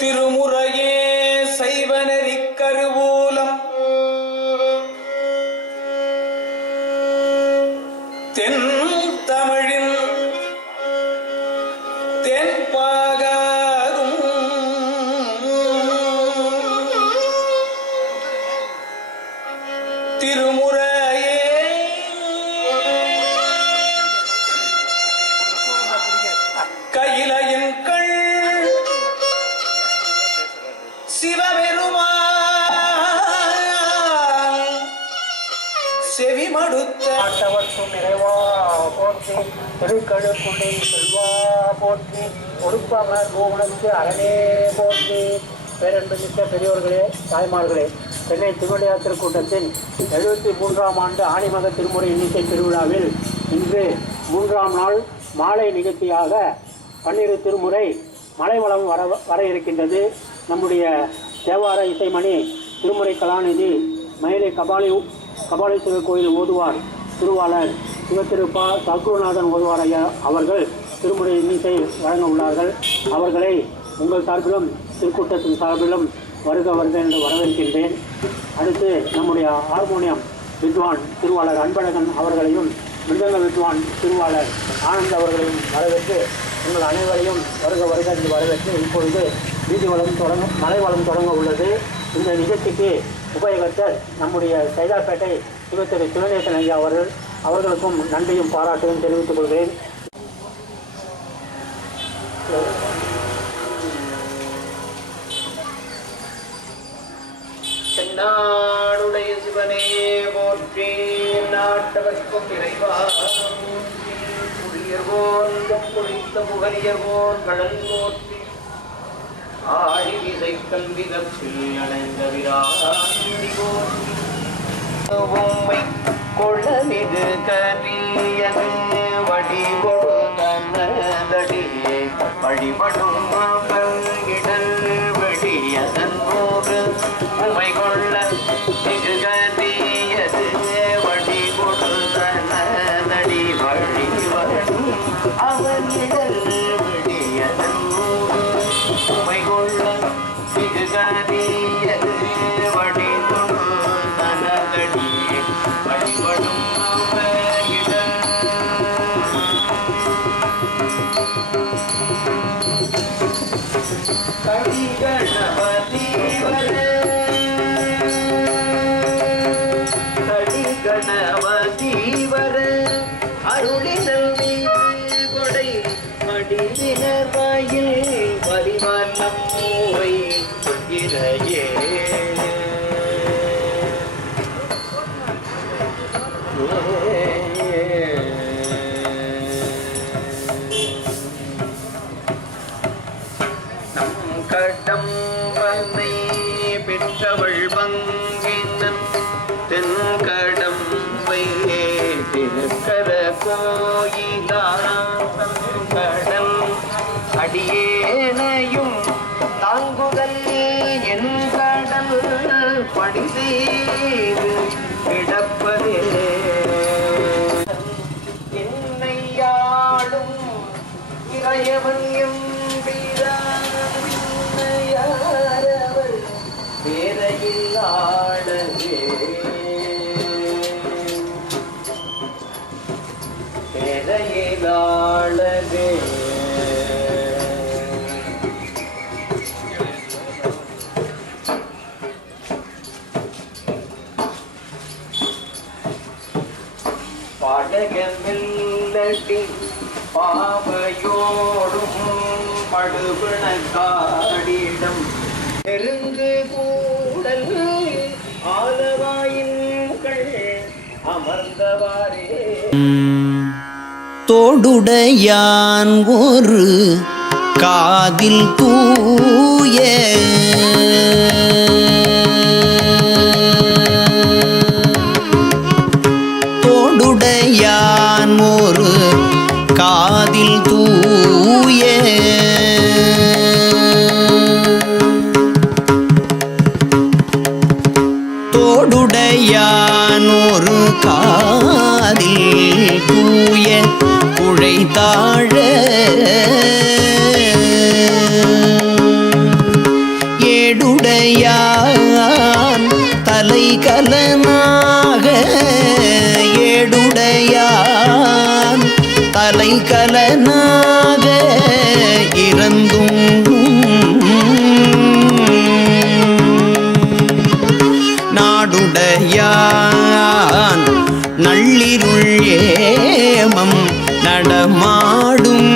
திருமுறையே சைவநெறி கருவூலம் தென் தமிழின் தென்பாகாரும் திருமுறையே கையிலையின் கள் சிவபெருமான் செவிமடுத்த ஆட்டவர்க்கும் நிறைவா போற்றி திருக்கழுக்குள்ளே செல்வா போற்றி ஒடுப்பமர் கோவனுக்கு அரணே போற்றி. பேரன்புமிக்க பெரியோர்களே, தாய்மார்களே, சென்னை திருவிளையா திருக்கூட்டத்தின் 73ஆம் ஆண்டு ஆணிமக திருமுறை எண்ணிக்கை திருவிழாவில் இன்று 3ஆம் நாள் மாலை நிகழ்ச்சியாக 12 திருமுறை மலைவளம் வர இருக்கின்றது. நம்முடைய தேவார இசைமணி திருமுறை கலாநிதி மயிலை கபாலீஸ்வரர் கோயில் ஓதுவார் திருவாளர் சிவத்திருப்பா சக்குருநாதன் ஓதுவார் ஐயா அவர்கள் திருமுறை எண்ணிக்கை வழங்க உள்ளார்கள். அவர்களை உங்கள் சார்பிலும் திருக்கூட்டத்தின் சார்பிலும் வருக வருக என்று வரவேற்கின்றேன். அடுத்து நம்முடைய ஹார்மோனியம் வித்வான் திருவாளர் அன்பழகன் அவர்களையும் மிருதங்க வித்வான் திருவாளர் ஆனந்த் அவர்களையும் வரவேற்று உங்கள் அனைவரையும் வருக வருக என்று வரவேற்று இப்பொழுது வீதி வளம் மலைவளம் தொடங்க உள்ளது. இந்த நிகழ்ச்சிக்கு உபயோகத்தர் நம்முடைய சைதாப்பேட்டை சிவத்திரு சிவநேசன் ஐயா அவர்களுக்கும் நன்றியும் பாராட்டையும் தெரிவித்துக் கொள்கிறேன். நாடுடைய சிவனே போற்றி, நாட்டவர்க்கும் இறைவா புரியர்வோன் குளித்த புகழியர்வோன் கடல் போற்றி, ஆழி விசை கல்விதத்தில் அணைந்த விராடி போற்றி, உம்மை கொள்ளமிகு கரியது வடிகொடு தன்னதடியே வழிபடும் இடல் வெடியதன் போது உமை கொள்ள மிகு கரியது வடிகொடு தன்னதடி வழிபடும் அவன் இடல் வெடியதன் போது உமை கொள்ள மிகு கரியது வடிகொடு தன்னதடி வழிபடும் கணபதி வர அருளினல் கொடை மடியினர் வாயில் வரிமன்னம் மூவை இறையே கடம்பனை பெற்றவள் பங்கினன் தென்கடம்பை திருக்கர கோயிலான் அடியேனையும் தாங்குதல் என் கடல் படி செய்து கிடப்பதே என்னையாடும் இறையவன் எம்பிரானவர் பேரையில்லாடவே பேரையிலாளவே பாடகமில்லடி பாவையோடும் படுபணக்காடிடம் நெருங்கு கூடல் ஆலவாயின்கள் அமர்ந்தவாரே தோடுடையான் ஒரு காதில் தூய தோடுடையான் ஒரு காதில் தூய தோடுடையான் ஒரு காதில் தூய குழைத்தாழ நாடுடையான் நள்ளிருள் ஏமம் நடமாடும்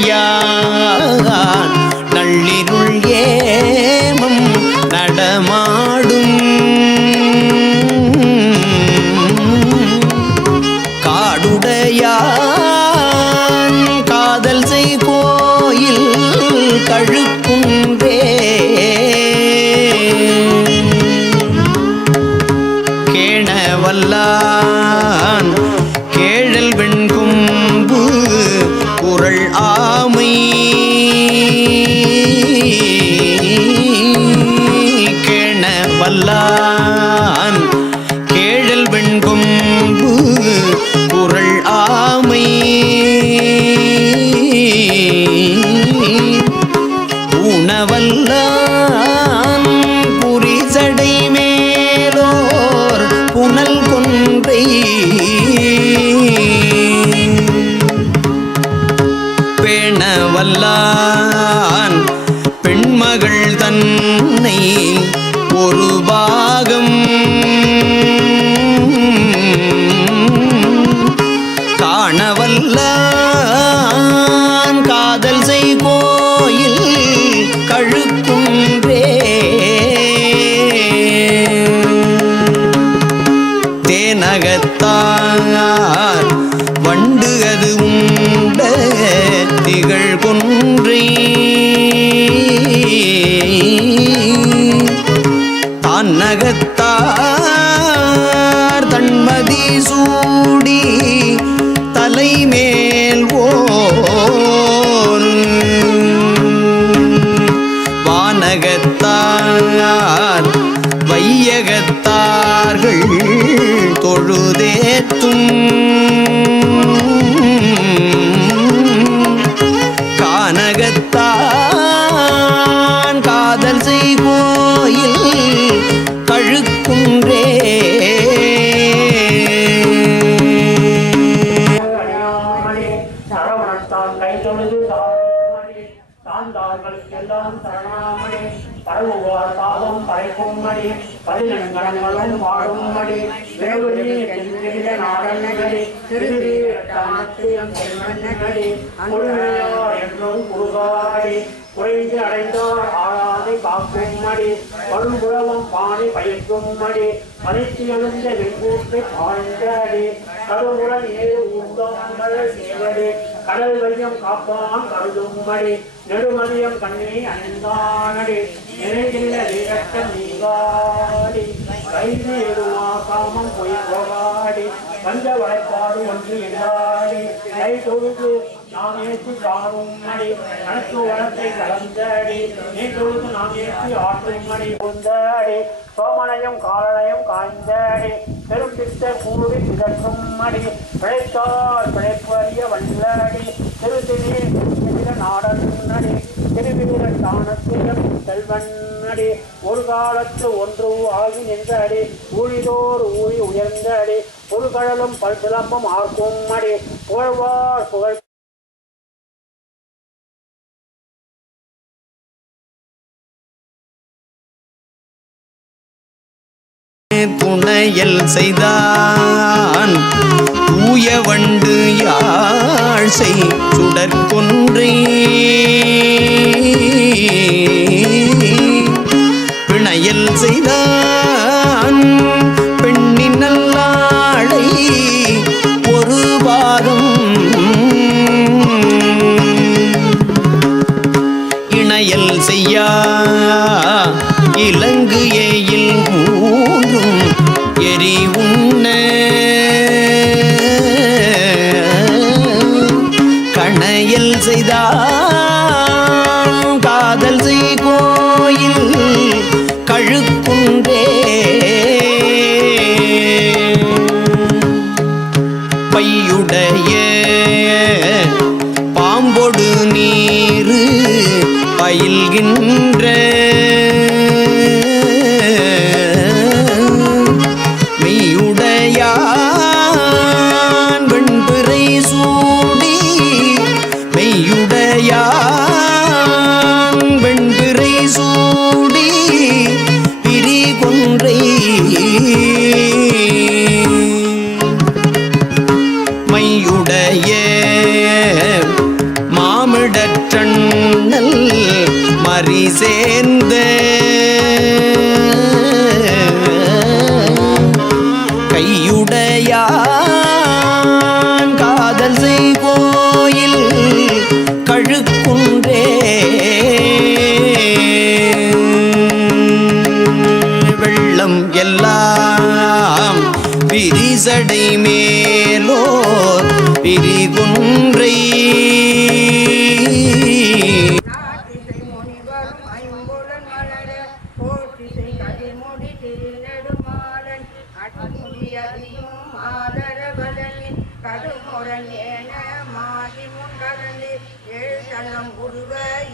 நாடுடையான் நள்ளிருள் ஏமம் நடமாடும் காடுடையான் காதல் செய் கோயில் கழுக்குன்றே கேணவல்லான் கேழல் வெண்கொம்பு குரல் ஆமை கேணவல்லான் கேழல் வெண்கொம்பு குரல் ஆமை உணவல்லான் புரிசடை மேலோர் புனல் கொன்றை பேணவல்லான் பெண்மகள் தன்னை ஒரு பாகம் காணவல்லான் காதல் செய் கோயில் கழுக்குன்றே தேனகத்தார் வண்டு அது உண்ட திகழ் கொன்றை தானகத்தார் தன்மதி சூடி தலைமேல் ஓர் வானகத்தார் வையகத்தார்கள் தொழுதேத்தும் கானகத்தான் காதல் செய் கோயில் கழுக்குன்றே சரவணத்தான் கை தொழுது தாமணி சார்ந்தார்களுக்கெல்லாம் சரணாமணி பரவுவார் பாதம் படைக்கும் மணி பதினெண்களும் வாழும் மணி வேவடி தென்றில நாடன்னடி திருடி தானத்தியம் செல்வன்னடி முழுமையார் என்றும் குறுகாடி குறைந்து அடைந்தார் ஆளாதை காக்கும் மடி பழுங்குழவம் பாணி பயிர்க்கும் மடி மதித்து எழுந்த வெண்கூற்றை பாய்ந்தாடி கருமுடன் ஏறு ஊந்தாங்கள் சேவடி கடல் வையம் காப்பான் கருதும் மடி நெடுமதியம் கண்ணி அணிந்தானடி நிறைகின்ற வீரட்டம் நீங்காடி கைது எழுவா காமம் பொய் போகாடி பஞ்ச வளைப்பாடு ஒன்று இல்லாடி கை தொழுது நாம் ஏற்றி காணும் மணி கணக்கு வளத்தை கலந்தாடி நீ தொழுது நாம் ஏற்றி ஆற்றும் மணி உந்தாடி சோமனையும் காலனையும் காய்ந்தாடி பெரும்பித்த கூடி இதற்கும் மடி பிழைத்தார் பிழைப்பு அறிய வல்லாடி திருத்தினே நாடன் நடி திருவிழ தானத்திலும் செல்வன் நடி ஒரு காலத்து ஒன்று ஆகி நின்ற அடி ஊழிதோர் ஊழி உயர்ந்த அடி ஒரு கடலும் பல் சிலம்பம் ஆர்க்கும் அடி புகழ்வார் புகழ் புனையல் செய்தான் தூய வண்டு யாழ் செய் சுடற்கொன்றை பிணையல் செய்தான் பெண்ணின் நல்லாளை ஒரு பாகம் இணையல் செய்யா இலங்கு ஏயில் மூன்றும் எரி உண்ண கணையல் செய்தான் காதல் செய் கோயில் கழுக்குன்றே பையுடைய பாம்பொடு நீரு பயில்கின்ற மெய்யுடையான் வெண்பு மையுடைய மாமிடற்றண்ணல் மறி சேர்ந்த கையுடையான் காதல் செய்கோயில் கழுக்குன்றே வெள்ளம் எல்லாம் விரிசடை மேலோர் விரிகுன்றை நாட்டிசை முனிவரும் ஐம்புலன் மலர போற்றிசை கதிர்முடி திருநெடுமாறன் அடிமுடியதியும் மாதரவலனின் கடுமுரண் ஏன மாதி முன்கலந்து எழுத்தனம் உருவ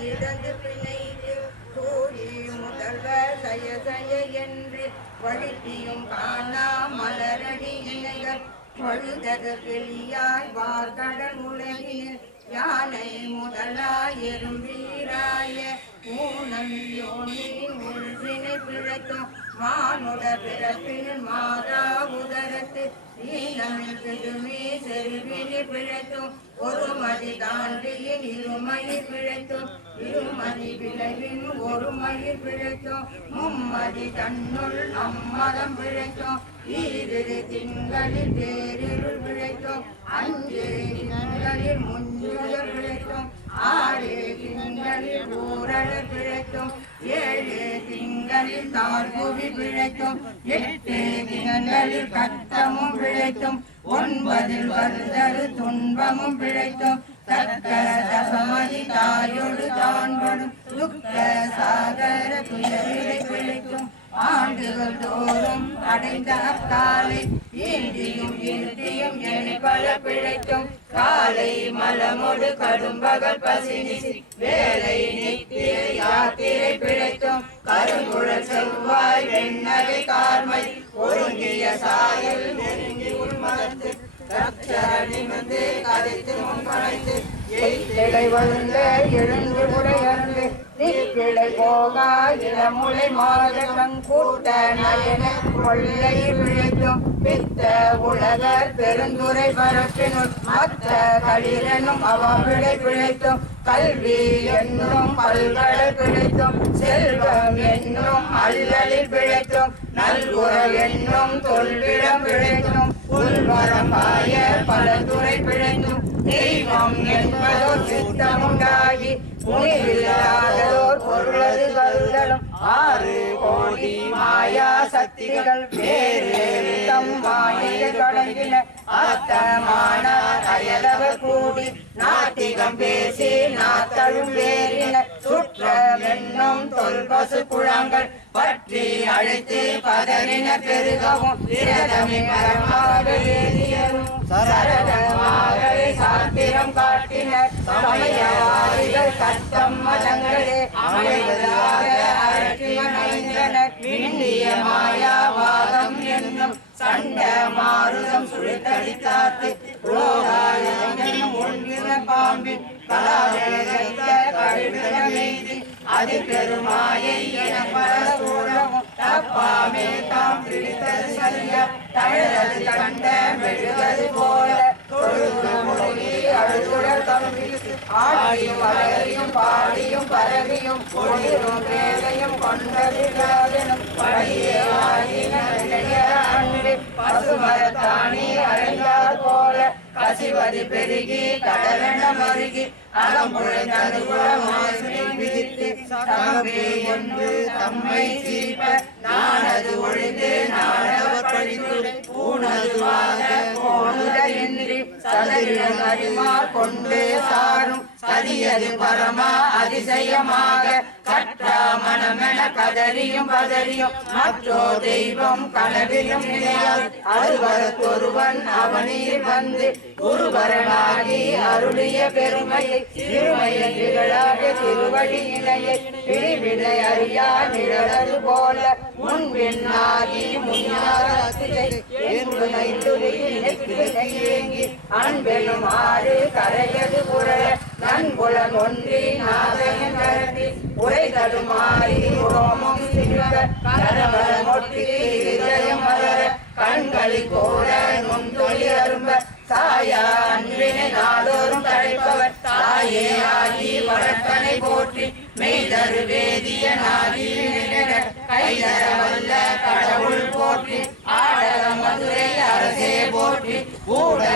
இடந்து பிணைத்து சூரி முதல்வ சய சய என்று வழித்தியும் காணா மலரடி இணைகள் பழுதக கிளியாய் வார்கடல் உலகில் யானை முதலாய் எறும்பீராய ஊனம் யோனி உள்வினை பிழைக்கும் மானுட பிறப்பில் மாதா உதரத்து ஈனமில் பெருமே செருவினை பிழைத்தும் ஒரு மதி தாண்டியின் இருமயிர் பிழைத்தும் இருமதி விளைவின் ஒரு மயிர் பிழைத்தும் மும்மதி தன்னுள் அம்மதம் பிழைத்தும் ஈரிரு திங்களில் பேரிருள் பிழைத்தும் அஞ்சு திங்களில் முஞ்சுதல் பிழைத்தும் ஆறு திங்களில் ஊரடர் பிழைத்தும் ஏழு திங்களில் தாழ்வுவி பிழைத்தும் எட்டு திங்களில் கட்டமும் பிழைத்தும் ஒன்பதில் வருதரு துன்பமும் பிழைத்தும் தக்க தசமதி தாயொடு தான்படும் துக்க சாகர துயரிலை பிழைத்தும் ஆண்டுகள் தோறும் அடைந்த அக்காலை இன்றியும் இறுதியும் என பல பிழைத்தும் காலை மலமொடு கடும்பகல் பசினி வேலை நித்திய யாத்திரை பிழைத்தும் கருங்குழல் செவ்வாய் வெண்ணகை கார்மை ஒருங்கிய சாயல் நெருங்கி உள்மனத்து நிமிர்ந்து கதைத்து முன்மனைத்து எய்திலை வந்த எழுந்து உடையர்ந்து நீக்கிளை போகா இளமுலை மாத கண்கூட்ட நயன கொள்ளை பிழைத்தும் பித்த உலகர் பெருந்துரை பரப்பினுள் மத்த களிரனும் அவவிடை பிழைத்தும் கல்வி என்னும் பல்கடல் பிழைத்தும் செல்வம் என்னும் அல்லலில் பிழைத்தும் நல்குறவு என்னும் தொல்விடம் பிழைத்தும் உள்வரம்பாய பலதுறை பிழைத்தும் தெய்வம் என்பதோர் சித்தமுண்டாகி முனிவில்லாதோர் பொருளது கருதலும் 6 கோடி மாயா சக்திகள் வேறு தம் மாயை தொடங்கின அத்தமான அயலவர் கூடி நாட்டிகம் பேசி நாத்தழும் வேறின சுற்றமென்னும் தொல்பசு குழாங்கள் பற்றி அழைத்து பதறின பெருகவும் விரதமே மரமாக ஏறியரும் சரதமாகவே சாத்திரம் காட்டினர் சமயவாதிகள் தத்தம் மதங்களே அமைவதாக அரற்றிய நைந்தனர் விண்ணிய மாயாவாதம் என்னும் சண்ட மாருதம் சுழித்தடித்தாத்து ரோகாயம் ஒன்றின பாம்பின் கலாவேத கழிவிட மீதி அது பெருமாயை என பல சூழவும் தப்பாமே தாம் பிடித்தது சரியா தழது கண்ட மெழுவது போல தொழுது மொழி அழுகுடல் தம்பி ஆடியும் அழகையும் பாடியும் பரவியும் ஒளிரும் வேலையும் கொண்டதிலும் வழியே ஆடின அன்பு பசுமரத்தானி அடைந்தார் போல கசிவது பெருகி கடலென மருகி அகம்புழை நடுகுளமாய் விதித்து தம்பே என்று தம்மை சீப்ப நானது ஒழிந்து நாடவர் பழித்து பூனதுவாக போனுதலின்றி சதரிடம் அறிமார் கொண்டு சாரும் சதியது பரமா அதிசயமாக கற்றா மனமென கதறியும் பதறியும் மற்றோ தெய்வம் கனவிலும் நிலையால் அருவரத்தொருவன் அவனில் வந்து குருவரனாகி அருளிய பெருமையை திருமையை திகழாக திருவடி இணையை பிரிவினை அறியா நிழலது போல முன்பின்னாகி முன்னாரத்திலே என்று நைந்துருகி அன்பெனும் ஆறு கரையது புரள நன்புலன் ஒன்றி நாதனின் கரட்டி உரை தடுமாறி ரோமம் சிறுவ கரவர மொட்டி இதயம் மலர கண்களி கோர நுண்தொழி அரும்ப சாயா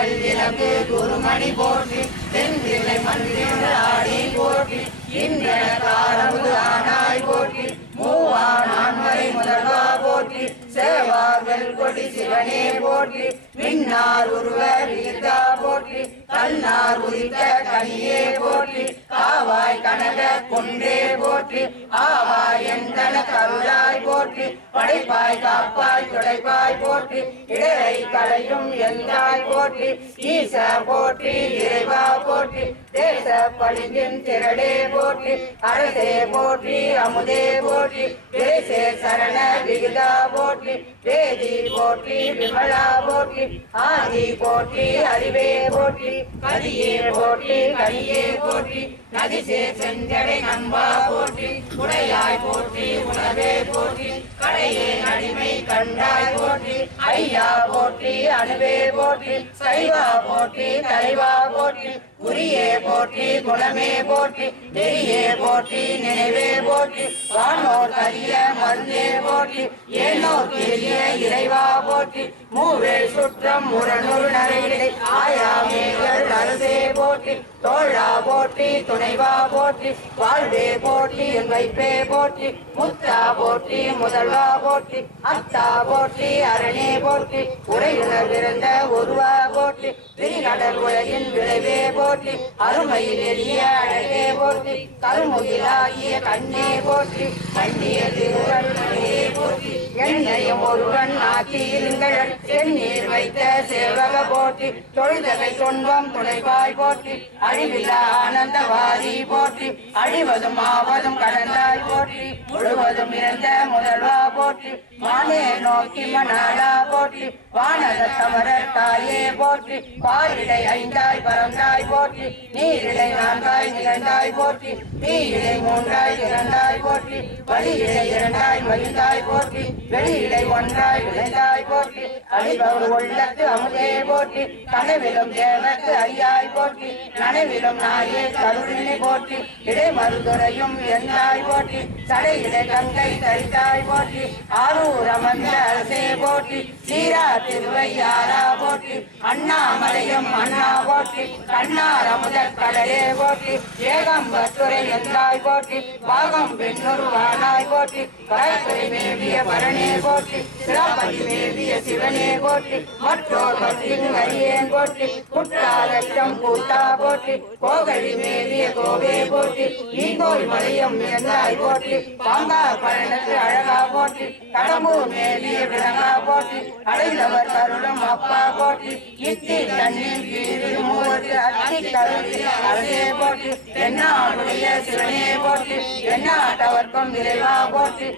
திங்கள் விளக்கு குருமணி போற்றி தென்திலை மன்றில் ஆடி போற்றி இன்றன காரமுது ஆனாய் போற்றி மூவா நான்மறை முதல்வா போற்றி சேவார்கள் கொடி சிவனே போற்றி மின்னார் உருவ வீர்தா போற்றி கண்ணார் உரித்த கனியே போற்றி காவாய் கனக கொண்டே போற்றி ஆவாய் எந்தன கருளாய் போற்றி படைப்பாய் காப்பாய் துடைப்பாய் போற்றி இடரை களையும் எந்தாய் போற்றி ஈச போற்றி இறைவா போற்றி தேச பழிந்தின் திரளே போற்றி அரசே போற்றி அமுதே போற்றி தேசே சரண விகிதா போற்றி வேதி போற்றி விமலா போற்றி ஆதி போற்றி அறிவே போற்றி கதியே போற்றி கனியே போற்றி நதிசே செஞ்சடை நண்பா போற்றி உடையாய் போற்றி உணவே போற்றி கடையே அடிமை கண்டாய் போற்றி ஐயா போற்றி அணுவே போற்றி சைவா போற்றி தலைவா போற்றி குறியே போற்றி குணமே போற்றி நெறியே போற்றி நினைவே போற்றி வானோர் கரிய மருந்தே போற்றி ஏனோர் பெரிய இறைவா போற்றி மூவேல் சுற்றம் முரணுறு நரையிடை ஆயாமேகள் அரசே போற்றி தோழா போற்றி துணைவா போற்றி வாழ்வே போற்றி என் வைப்பே போற்றி முத்தா போற்றி முதல்வா போற்றி அத்தா போற்றி அரணே போற்றி உரையுணர் விருந்த ஒருவா போற்றி விரிநடல் உலகின் விளைவே போற்றி அருமையில் எளிய அழகே போற்றி கருமுகிலாகிய கண்ணே போற்றி கண்ணிய திருவண்ணே போற்றி என்னையும் ஒருவன் ஆக்கியிருங்கள் செந்நீர் வைத்த சேவக போற்றி தொழுதகை துன்பம் துணைவாய் போற்றி அழிவில்லா ஆனந்தவாதி போற்றி அழிவதும் ஆவதும் கடந்தாய் போற்றி முழுவதும் இறந்த முதல்வா போற்றி மானே நோக்கி மணாலா போற்றி வானக தவற தாயே போற்றி பாரிடை ஐந்தாய் பறந்தாய் போற்றி நீரிடை நான்காய் நிகழ்ந்தாய் போற்றி தீயிடை மூன்றாய் இறந்தாய் போற்றி வழியிடை இரண்டாய் மகிழ்ந்தாய் போற்றி வெளியிடை ஒன்றாய் விளைந்தாய் போற்றி அழிபவர் உள்ளத்து அமுதே போற்றி கனவிலும் தேவத்து ஐயாய் போற்றி நனவிலும் நாயே கருணினை போற்றி இடை மருதுரையும் எந்தாய் போற்றி சடையிடை கங்கை தரித்தாய் போற்றி ஆரூர் அமர்ந்த அரசே போற்றி சீரா திருவையாரா போற்றி அண்ணாமலையும் அண்ணா போற்றி கண்ணார் அமுத கடலே போற்றி ஏகம்பத்துரை எந்தாய் போற்றி பாகம் பெண்ணொரு வானாய் போற்றி பரத்துறை மேவிய பரணே போற்றி சிராபதி மேவிய சிவனே போற்றி மற்றோர் பற்றின் வரியேன் போற்றி குற்றாலட்சம் கூட்டா போற்றி கோகழி மேவிய கோவே போற்றி ஈங்கோல் மலையம் எந்தாய் போற்றி பாங்கா பழனத்து அழகா போற்றி கடம்பூர் மேவிய விலங்கா போற்றி அடைந்தவர் கருளும் அப்பா போற்றி இத்தி தண்ணீர் கீழில் மூவத்து அத்தி கருதி அரசே போற்றி என்னாடுடைய சிவனே போற்றி என்னாட்டவர்க்கும் விரைவா போற்றி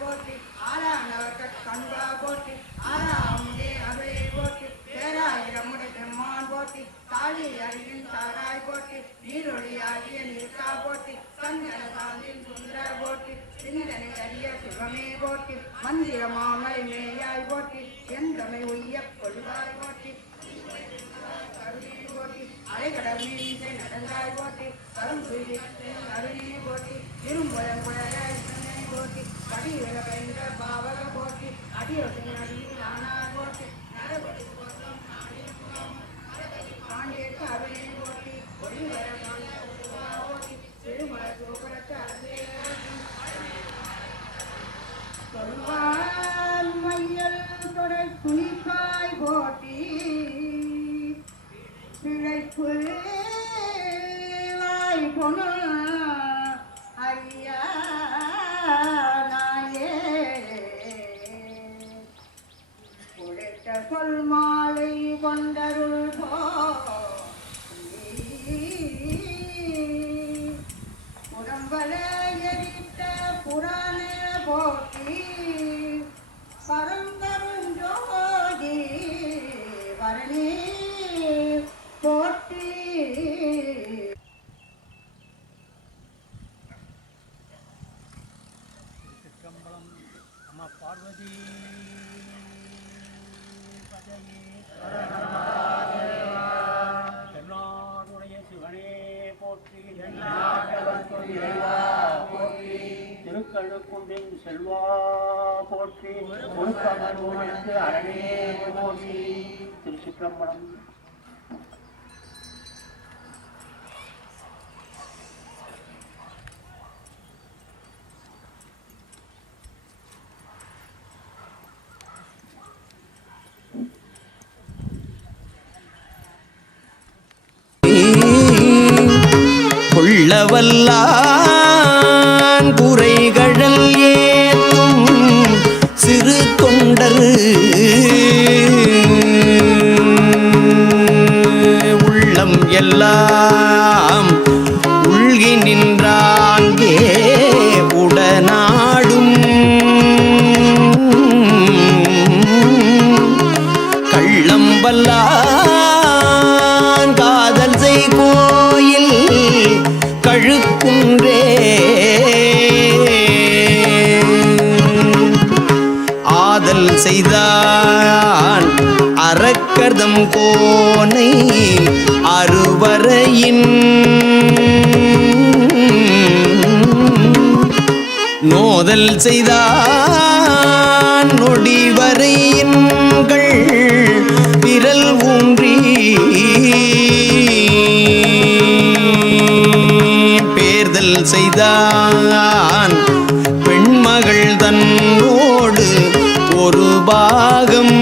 போற்றி ஆளானவர்கள் கண்பா போற்றி ஆறாமுதே அருளே போற்றி பேராயிரமுடைய பெருமான் போற்றி தாலி அருகின் தாராய் போற்றி நீரொழியாகிய நிற்கா போற்றி சந்தன சாந்தின் சுந்தர போற்றி சிந்தனை அறிய சிவமே போற்றி மந்திர மாமலை மேயாய் போற்றி எந்தமை உய்ய கொள்வாய் போற்றி போற்றி அலைகடல் மீசை நடந்தாய் போற்றி கரும்புரி அருணே போற்றி திரும்புழன் குழலாய் போற்றி படிவில பயந்த பாவக போற்றி அடியொட்டின் அடியில் ஆனார் போற்றி நரபடி பாண்டியற்கு அருணே போற்றி ஒளிவர போற்றி திருமல கோபுரத்து அரசே சொல்வான் மையல் தொடை துணிக்காய் போற்றி பிழைப்பு வாய் பொண்ணு ஐயா நாயே உழைத்த சொல் மாலை கொண்டருள் உடம்பல எரித்த புறான போற்றி பரந்தருஞ்சோதி வரணி போற்றி சிற்றம்பலம் அம்மா பார்வதி தென்னாடுடைய சிவனே போற்றி திருக்கழுக்குன்றின் செல்வா போற்றி ஒழுக்கமர்வுக்கு அரணே போற்றி திருச்சி பிரம்மணம். கொள்ளவல்லான் குறைகழல் ஏத்தும் சிறு தொண்டர் உள்ளம் எல்லாம் உள்கி நின்றாங்கே உடனாடும் கள்ளம் வல்லான் காதல் செய் கோயில் கழுக்குன்றே ஆதல் செய்தான் அரக்கர்தம் கோனை அறுவரையின் நோதல் செய்தான் நொடிவரையின்கள் விரல் ஊன்றி பேர்தல் செய்தான் பெண்மகள் தன்னோடு ஒரு பாகம்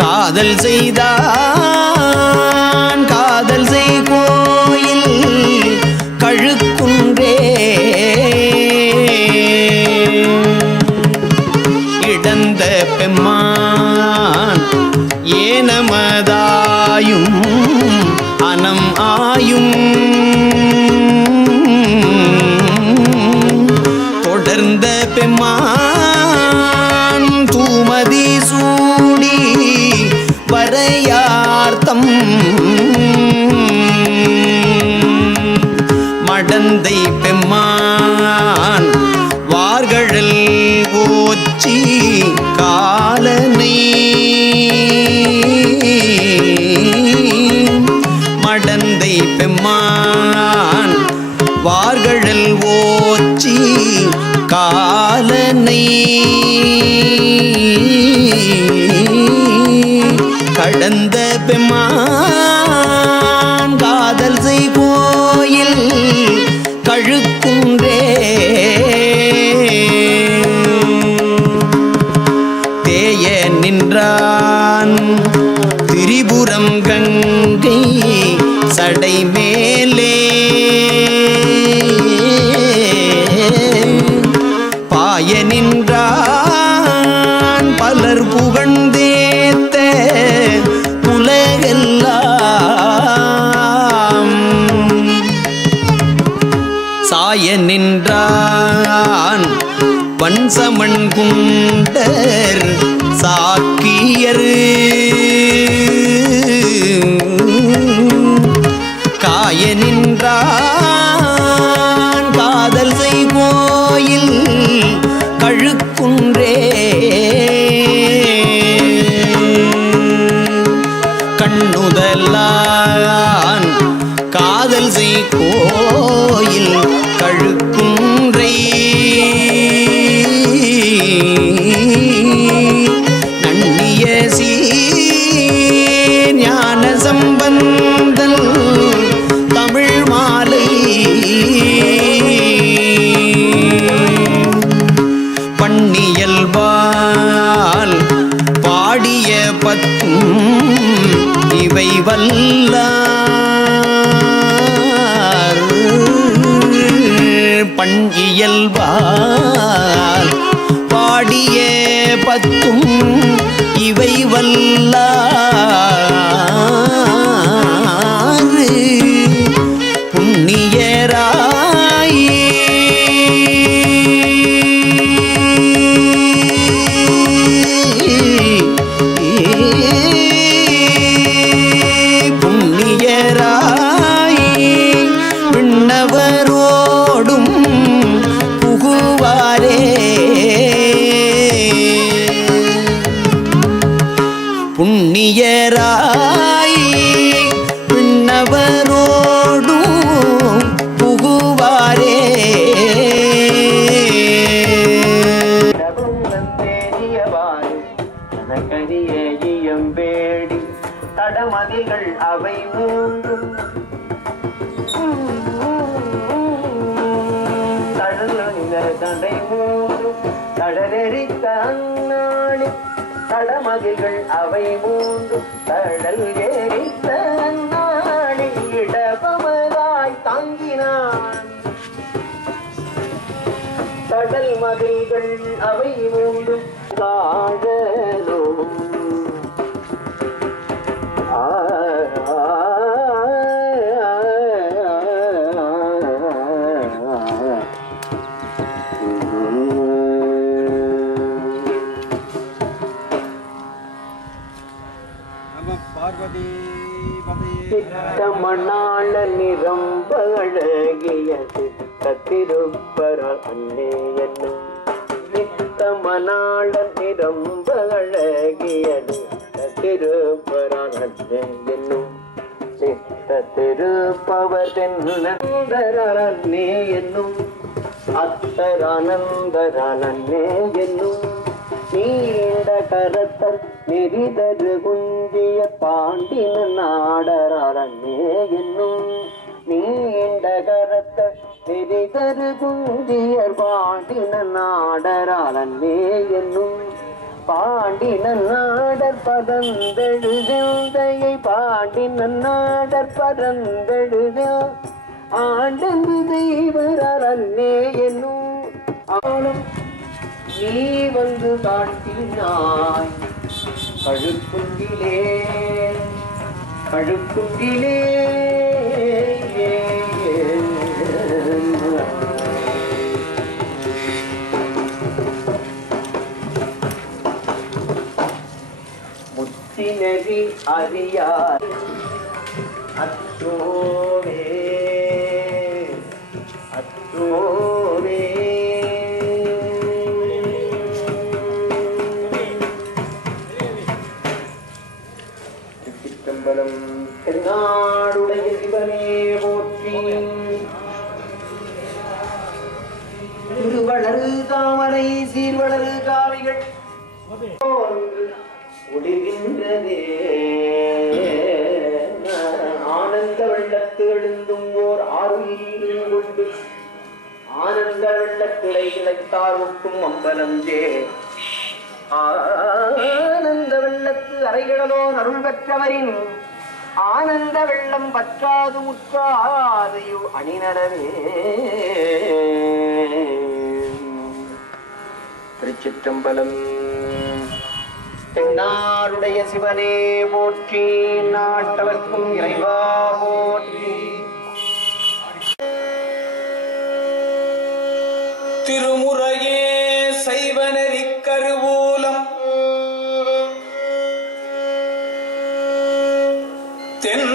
காதல் செய்தான் காதல் செய் கோயில் கழுக்குன்றே இடந்த பெம்மான் ஏனமதாயும் அனம் ஆயும் தொடர்ந்த பெம்மான் தூமதி சூடி வரையார்த்தம் மடந்தை பெம்மான் வார்கழல் ஓச்சி காலனை மடந்தை பெம்மான் வார்கழல் ஓச்சி காலனை கடந்த பெம்மான் காதல் செய் கோயில் கழுக்குன்றே தேய நின்றான் திரிபுரம் கங்கை சடை மேலே பாய நின்றான் பலர் புகழ்ந்தேத்த உலகெல்லாம் சாய நின்றான் வன்சமன் குண்டர் சாக்கியர் காய நின்றான் காதல் செய் கோயில் கழுக்குன்றே கண்ணுதலான் காதல் செய் கோயில் கழுக்குன்றை நன்னிய ஞான சம்பந்தல் தமிழ் மாலை பன்னியல்பால் பாடிய பத்தும் இவை வல்லார் பண்இயல்பால் பாடிய பத்தும் இவை வல்லார் புண்ணியராய் விண்ணவரோடும் புகுவாரே புண்ணியராய் விண்ணவரோடும் புகுவாரே தேனியவா தனக்கரிய இயம்பேடி தடமதிகள் அவை மூன்றும் தடை மூன்றும் தடலெரித்த அந்நாளி தடமதிகள் அவை மூன்றும் தடல் எரித்த அந்நாளி இடபமதாய் தாங்கினான் கடல் மதில்கள் அவை மூன்றும் காழலும் மணாள நிரம்ப அழகியது கத்திருப்பர அன்னே என்னும் நித்தமனாள நிரம்ப அழகியது கத்திருப்பர அன்னே என்னும் சித்த திருப்பவர் தென்னே என்னும் அத்தரானந்தரானே என்னும் நீண்ட கரத்தர் நெறிதரு குஞ்சிய பாண்டின நாடரானே என்னும் நீண்ட கரத்தர் நெறிதரு குஞ்சியர் பாண்டின நாடரானே என்னும் பாண்டின நாடர் பதந்தெழுதையை பாண்டின நாடர் பதந்தெழுத ஆண்டந்து தெய்வரே என்னும் ஆளும் நீ வந்து காட்டினாய் கழுக்குண்டிலே கழுக்குண்டிலே முத்தினரி அறியார் அத்தோவே அத்தோவே நாடுடைய சிவனே போற்றி திருவளரு தாமரை சீர்வளரு காவிகள் ஒளிர்கின்றதே ஆனந்த வெள்ளத்து எழுந்தும் ஓர் ஆறுயிர் கொண்டு ஆனந்த வெள்ளத்திலை இழைத்தார் ஒக்கும் அம்பலஞ்சே ஆனந்த வெள்ளத்து அறைகளோ அருள் பெற்றவரின் ஆனந்த வெள்ளம் பற்றாது முற்றாதையோ அணிநரவே. திருச்சிற்றம்பலம். தென்னாருடைய சிவனே போற்றி, நாட்டவர்க்கும் இறைவா போற்றி. திருமுறையே சைவநெறி கருவூலம் தென்